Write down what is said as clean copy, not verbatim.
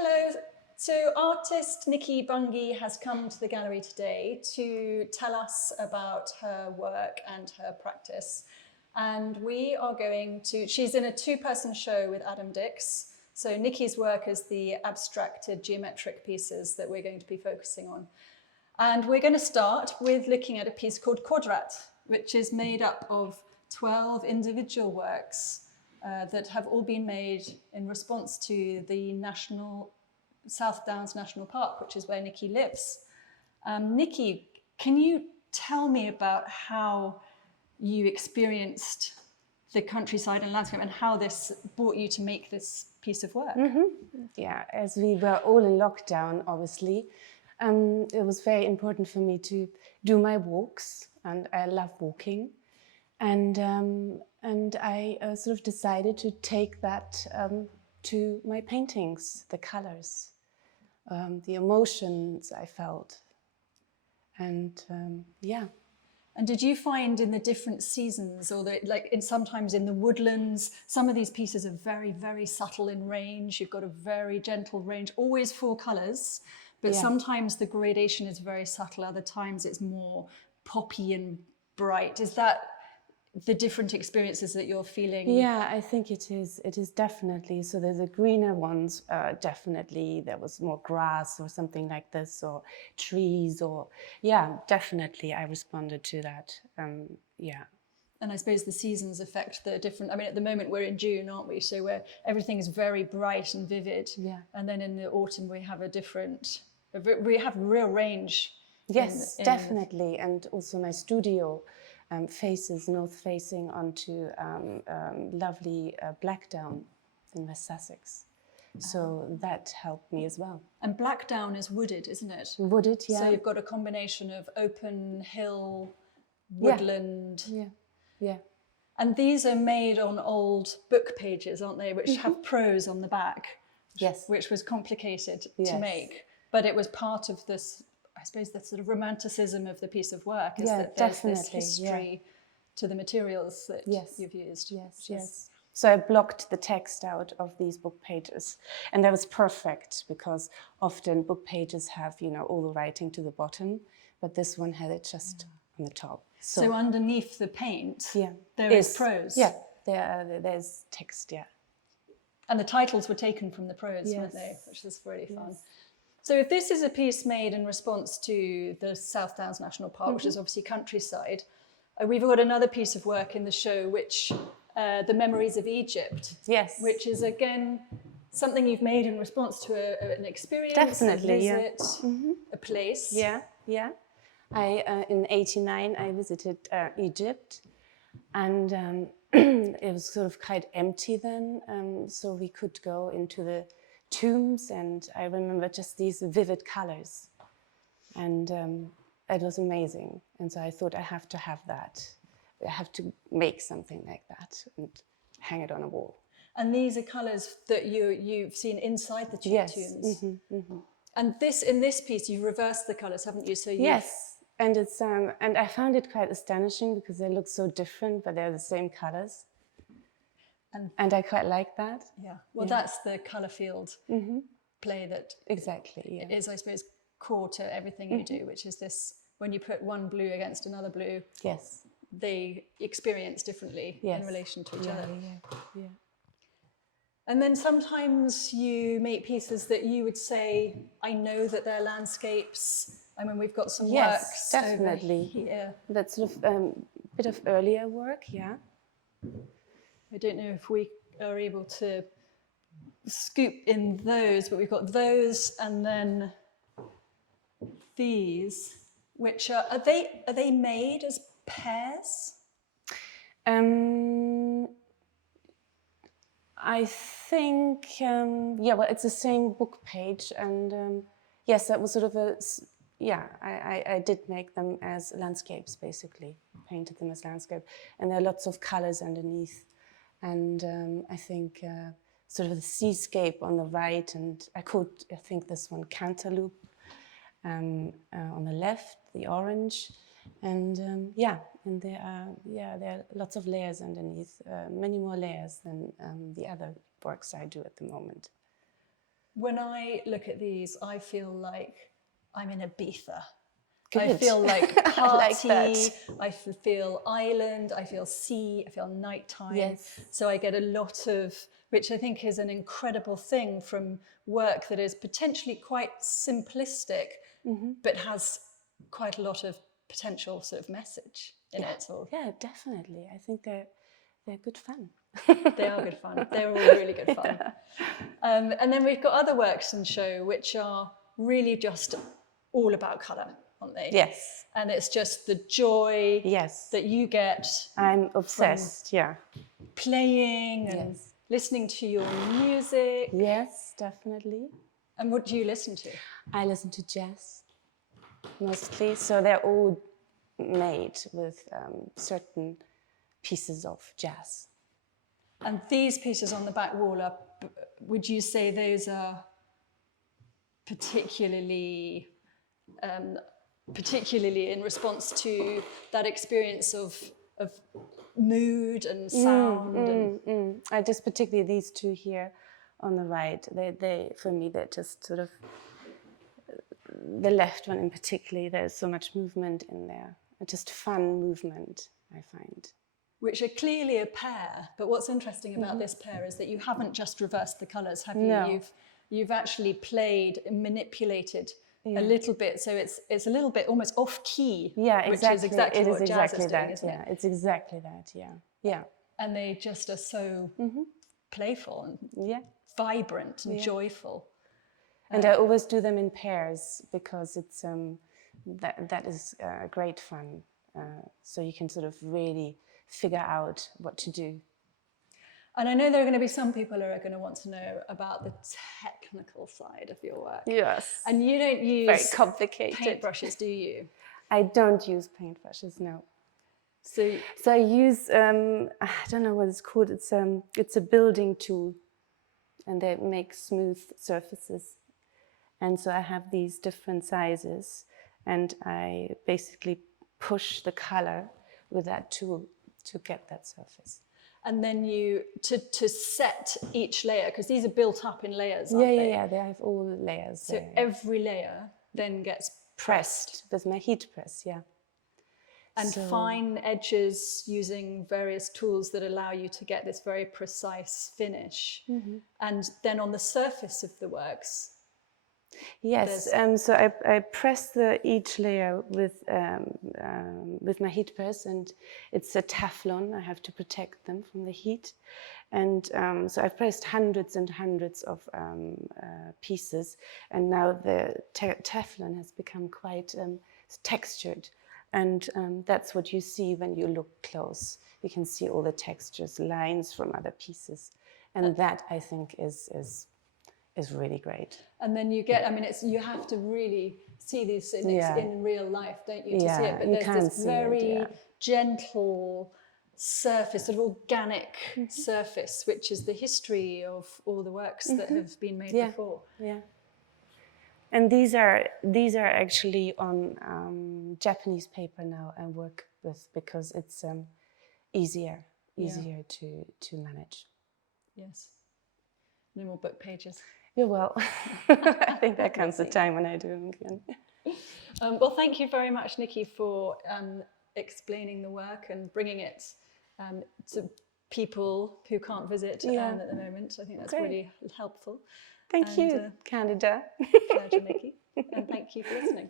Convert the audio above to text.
Hello. So artist Nici Bungey has come to the gallery today to tell us about her work and her practice. And we are going to, she's in a two-person show with Adam Dix. So Nici's work is the abstracted geometric pieces that we're going to be focusing on. And we're going to start with looking at a piece called Quadrat, which is made up of 12 individual works that have all been made in response to the South Downs National Park, which is where Nici lives. Nici, can you tell me about how you experienced the countryside and landscape and how this brought you to make this piece of work? Yeah, as we were all in lockdown, obviously, it was very important for me to do my walks, and I love walking. And I sort of decided to take that to my paintings, the colors, the emotions I felt, and yeah. And did you find in the different seasons, or sometimes in the woodlands, some of these pieces are very, very subtle in range. You've got a very gentle range, always full colours, but sometimes the gradation is very subtle. Other times it's more poppy and bright. Is that the different experiences that you're feeling? Yeah, I think it is. It is definitely. So there's the greener ones, definitely. There was more grass or something like this, or trees, or yeah, definitely. I responded to that. Yeah. And I suppose the seasons affect the different. I mean, at the moment we're in June, aren't we? So where everything is very bright and vivid. Yeah. And then in the autumn we have we have real range. Yes, definitely. And also my studio faces north facing onto lovely Blackdown in West Sussex. So that helped me as well. And Blackdown is wooded, isn't it? Wooded, yeah. So you've got a combination of open hill, woodland. Yeah, yeah. And these are made on old book pages, aren't they, which have prose on the back. Yes. Which was complicated to make. But it was part of this, I suppose, the sort of romanticism of the piece of work is that there's this history to the materials that you've used. Yes. So I blocked the text out of these book pages, and that was perfect because often book pages have, all the writing to the bottom, but this one had it just on the top. So underneath the paint, there is prose. Yeah, there's text, yeah. And the titles were taken from the prose, weren't they? Which is really fun. So if this is a piece made in response to the South Downs National Park, which is obviously countryside, we've got another piece of work in the show, which The Memories of Egypt, which is again something you've made in response to an experience, definitely, a visit, a place. Yeah. In '89 I visited Egypt, and it was sort of quite empty then, so we could go into the tombs, and I remember just these vivid colors, and it was amazing. And so I thought, I have to have that. I have to make something like that and hang it on a wall. And these are colors that you've seen inside the tombs. Yes. And in this piece you've reversed the colors, haven't you? So yes, and it's and I found it quite astonishing because they look so different, but they're the same colors. And I quite like that. Yeah. Well, that's the colour field play that is, I suppose, core to everything you do, which is this: when you put one blue against another blue, they experience differently in relation to each other. Yeah. And then sometimes you make pieces that you would say, I know that they're landscapes. I mean, we've got some works definitely. over here. That's sort of a bit of earlier work, I don't know if we are able to scoop in those, but we've got those, and then these, which are they made as pairs? I think, well, it's the same book page, and yes, that was sort of I did make them as landscapes, basically, painted them as landscape, and there are lots of colors underneath. And I think sort of the seascape on the right, and I think this one cantaloupe on the left, the orange, and and there are lots of layers underneath, many more layers than the other works I do at the moment. when I look at these, I feel like I'm in Ibiza. Good. I feel like party, like that. I feel island, I feel sea, I feel nighttime. Yes. So I get a lot of, which I think is an incredible thing from work that is potentially quite simplistic, but has quite a lot of potential sort of message in it. Or Yeah, definitely. I think they're good fun. they are good fun. They're all really good fun. And then we've got other works in show which are really just all about colour, aren't they? Yes. And it's just the joy that you get. I'm obsessed, playing and listening to your music. Yes, definitely. And what do you listen to? I listen to jazz mostly. So they're all made with certain pieces of jazz. And these pieces on the back wall are, would you say those are particularly in response to that experience of mood and sound? I just particularly these two here on the right. They for me they're just sort of the left one in particular. There's so much movement in there, just fun movement, I find. Which are clearly a pair, but what's interesting about this pair is that you haven't just reversed the colours, have you? No. You've actually played and manipulated a little bit, so it's a little bit almost off key. Yeah, exactly. Which is exactly what jazz is doing, that. isn't it? It's exactly that. Yeah. And they just are so playful and vibrant and joyful. And I always do them in pairs because it's that is great fun. So you can sort of really figure out what to do. And I know there are going to be some people who are going to want to know about the technical side of your work. Yes. And you don't use very complicated paintbrushes, do you? I don't use paintbrushes, no. So I use I don't know what it's called. It's a building tool, and they make smooth surfaces. And so I have these different sizes, and I basically push the color with that tool to get that surface. And then you, to set each layer, because these are built up in layers, aren't they? Yeah, they have all layers. So every layer then gets pressed. With my heat press, And fine edges using various tools that allow you to get this very precise finish. And then on the surface of the works, yes, so I press each layer with my heat press, and it's a Teflon. I have to protect them from the heat, and so I've pressed hundreds and hundreds of pieces, and now the Teflon has become quite textured, and that's what you see when you look close. You can see all the textures, lines from other pieces, and that I think is really great. And then you get, you have to really see these in real life, don't you, to see it? But there's this very gentle surface, an organic surface, which is the history of all the works that have been made before. Yeah. And these are actually on Japanese paper now I work with, because it's easier to manage. Yes. No more book pages. Yeah, well, I think there comes a time when I do them again. Well, thank you very much, Nici, for explaining the work and bringing it to people who can't visit at the moment. I think that's really helpful. Thank you, Candida. Pleasure, Nici, and thank you for listening.